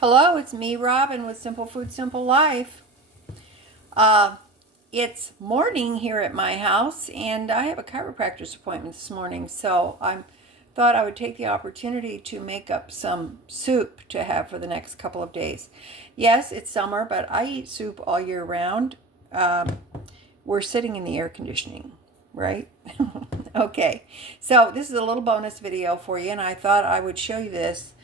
Hello, it's me, Robin, with Simple Food, Simple Life. Uh, it's morning here at my house, and I have a chiropractor's appointment this morning, so I thought I would take the opportunity to make up some soup to have for the next couple of days. Yes, it's summer, but I eat soup all year round. We're sitting in the air conditioning, right? Okay, so this is a little bonus video for you, and I thought I would show you this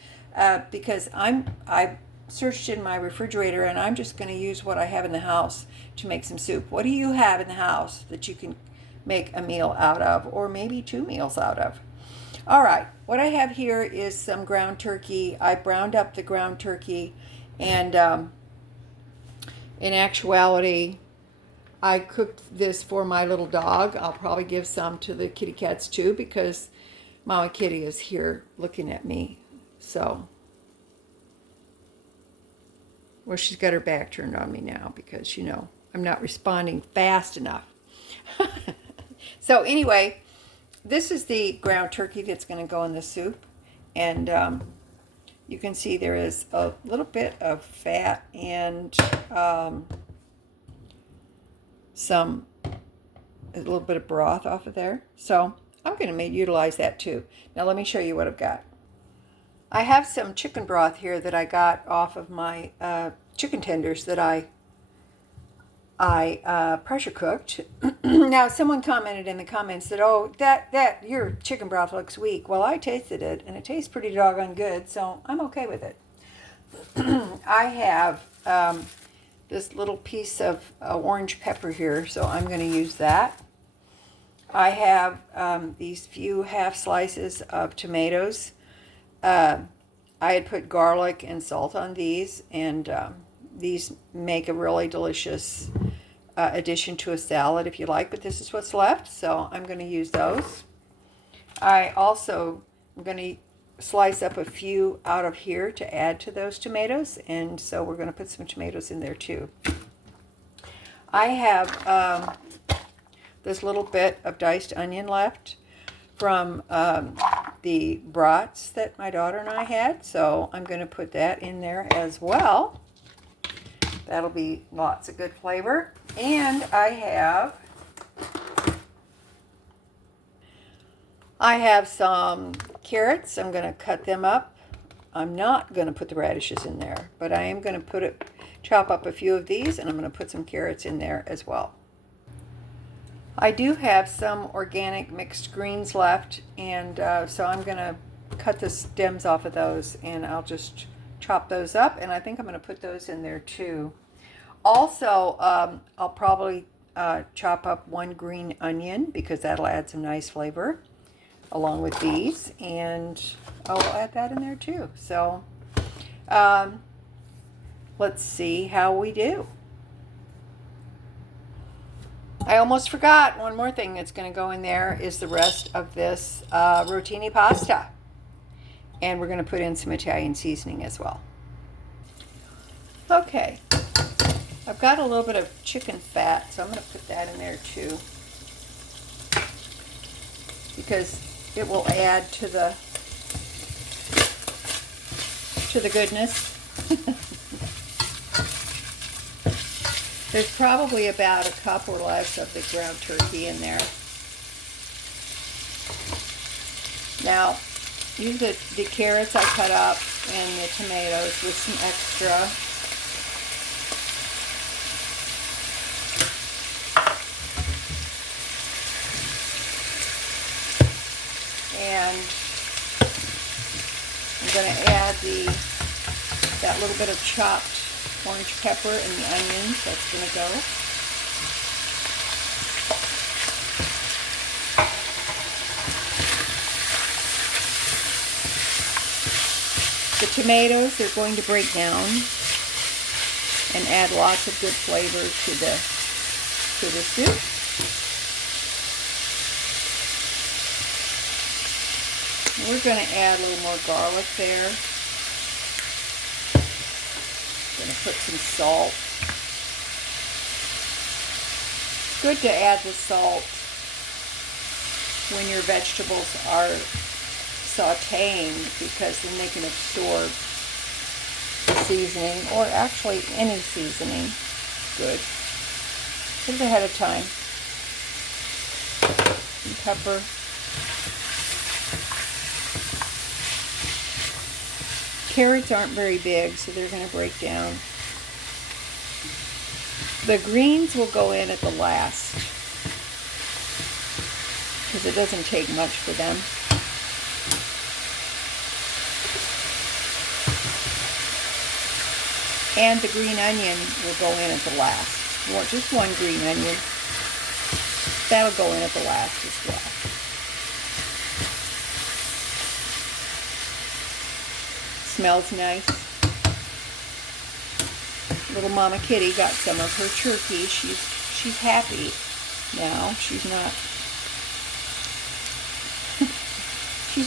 because I searched in my refrigerator, and I'm just going to use what I have in the house to make some soup. What do you have in the house that you can make a meal out of, or maybe two meals out of? All right, what I have here is some ground turkey. I browned up the ground turkey, and in actuality, I cooked this for my little dog. I'll probably give some to the kitty cats too, because Mama Kitty is here looking at me. So, well, she's got her back turned on me now because, I'm not responding fast enough. So anyway, this is the ground turkey that's going to go in the soup. And you can see there is a little bit of fat and a little bit of broth off of there. So I'm going to utilize that too. Now let me show you what I've got. I have some chicken broth here that I got off of my chicken tenders that I pressure cooked. Now someone commented in the comments that, oh, that your chicken broth looks weak. Well, I tasted it and it tastes pretty doggone good, so I'm okay with it. I have this little piece of orange pepper here, so I'm going to use that. I have these few half slices of tomatoes. I had put garlic and salt on these, and these make a really delicious addition to a salad if you like, but this is what's left, so I'm going to use those. I also am going to slice up a few out of here to add to those tomatoes, and so we're going to put some tomatoes in there too. I have this little bit of diced onion left from the brats that my daughter and I had, so I'm going to put that in there as well. That'll be lots of good flavor. And I have some carrots. I'm going to cut them up. I'm not going to put the radishes in there, but I am going to chop up a few of these, and I'm going to put some carrots in there as well. I do have some organic mixed greens left, and so I'm going to cut the stems off of those, and I'll just chop those up, and I think I'm going to put those in there too. Also, I'll probably chop up one green onion because that'll add some nice flavor along with these, and I'll add that in there too. So let's see how we do. I almost forgot one more thing that's going to go in there is the rest of this rotini pasta. And we're going to put in some Italian seasoning as well. Okay, I've got a little bit of chicken fat, so I'm going to put that in there too, because it will add to the goodness. There's probably about a cup or less of the ground turkey in there. Now, use the carrots I cut up and the tomatoes with some extra. And I'm going to add that little bit of chopped orange pepper and the onions. That's going to go. The tomatoes are going to break down and add lots of good flavor to the soup. We're going to add a little more garlic there. Going to put some salt. It's good to add the salt when your vegetables are sautéing, because then they can absorb the seasoning, or actually any seasoning. Good. Put it ahead of time. And pepper. Carrots aren't very big, so they're going to break down. The greens will go in at the last, because it doesn't take much for them. And the green onion will go in at the last. You want just one green onion. That'll go in at the last as well. Smells nice. Little Mama Kitty got some of her turkey. She's happy now. She's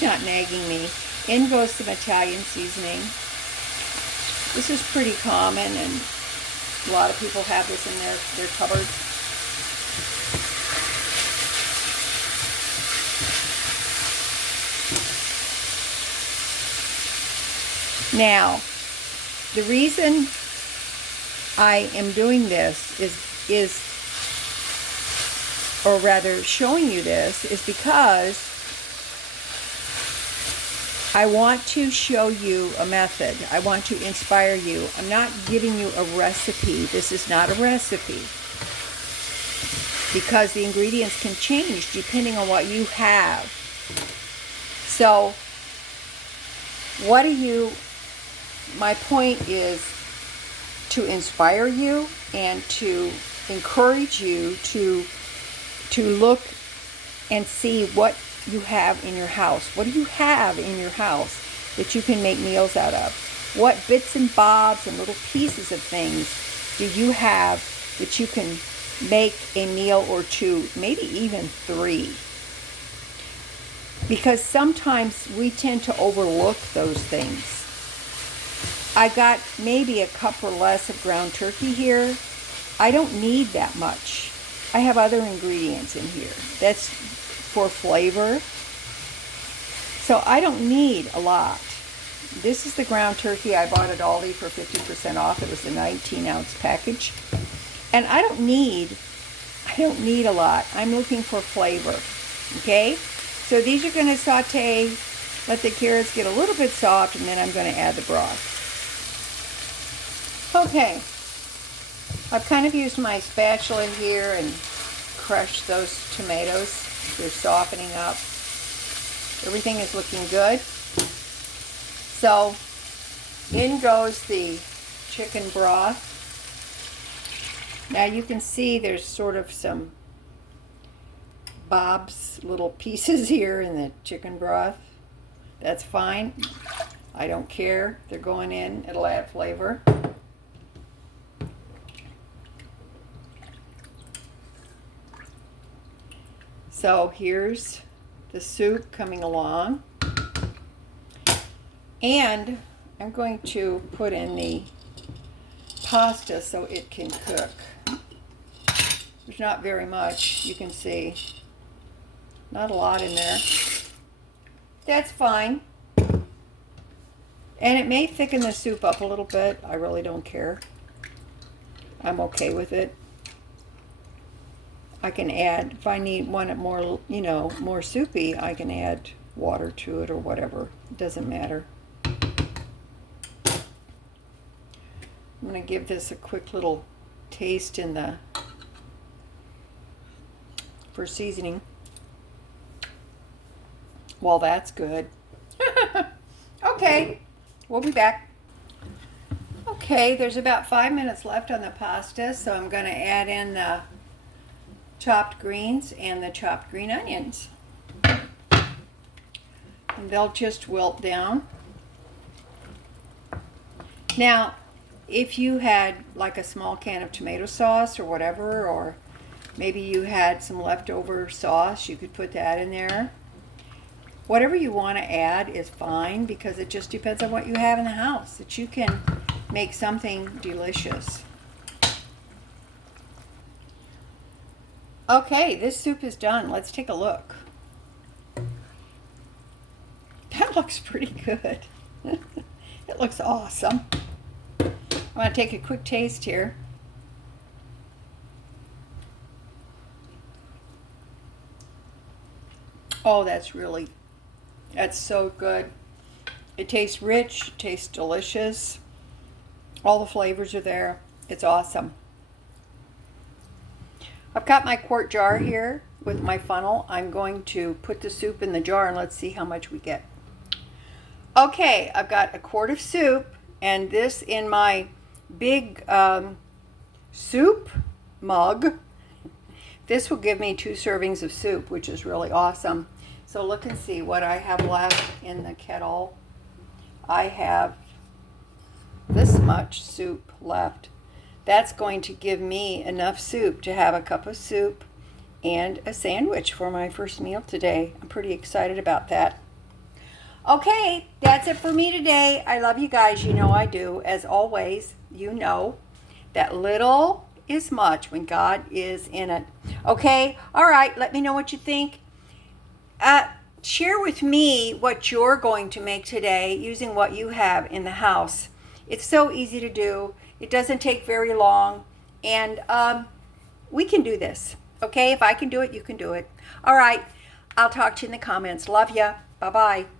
not nagging me. In goes some Italian seasoning. This is pretty common, and a lot of people have this in their cupboards. Now, the reason I am doing this is, or rather showing you this, is because I want to show you a method. I want to inspire you. I'm not giving you a recipe. This is not a recipe, because the ingredients can change depending on what you have. So, my point is to inspire you and to encourage you to look and see what you have in your house. What do you have in your house that you can make meals out of? What bits and bobs and little pieces of things do you have that you can make a meal or two, maybe even 3? Because sometimes we tend to overlook those things. I got maybe a cup or less of ground turkey here. I don't need that much. I have other ingredients in here. That's for flavor. So I don't need a lot. This is the ground turkey I bought at Aldi for 50% off. It was a 19-ounce package. And I don't need a lot. I'm looking for flavor. Okay? So these are going to saute, let the carrots get a little bit soft, and then I'm going to add the broth. Okay, I've kind of used my spatula here and crushed those tomatoes. They're softening up. Everything is looking good. So, in goes the chicken broth. Now you can see there's sort of some Bob's little pieces here in the chicken broth. That's fine. I don't care. They're going in. It'll add flavor. So here's the soup coming along. And I'm going to put in the pasta so it can cook. There's not very much, you can see. Not a lot in there. That's fine. And it may thicken the soup up a little bit. I really don't care. I'm okay with it. I can add, if I need one more, more soupy, I can add water to it or whatever. It doesn't matter. I'm going to give this a quick little taste for seasoning. Well, that's good. Okay, we'll be back. Okay, there's about 5 minutes left on the pasta, so I'm going to add in the chopped greens and the chopped green onions. And they'll just wilt down. Now, if you had like a small can of tomato sauce or whatever, or maybe you had some leftover sauce, you could put that in there. Whatever you want to add is fine, because it just depends on what you have in the house, that you can make something delicious. Okay, this soup is done. Let's take a look. That looks pretty good. It looks awesome. I'm going to take a quick taste here. Oh, that's so good. It tastes rich, it tastes delicious. All the flavors are there. It's awesome. I've got my quart jar here with my funnel. I'm going to put the soup in the jar and let's see how much we get. Okay, I've got a quart of soup, and this in my big soup mug. This will give me 2 servings of soup, which is really awesome. So look and see what I have left in the kettle. I have this much soup left. That's going to give me enough soup to have a cup of soup and a sandwich for my first meal today. I'm pretty excited about that. Okay, that's it for me today. I love you guys. You know I do. As always, you know that little is much when God is in it. Okay, all right, let me know what you think. Share with me what you're going to make today using what you have in the house. It's so easy to do. It doesn't take very long, and we can do this. Okay, if I can do it, you can do it. All right, I'll talk to you in the comments. Love ya. Bye-bye.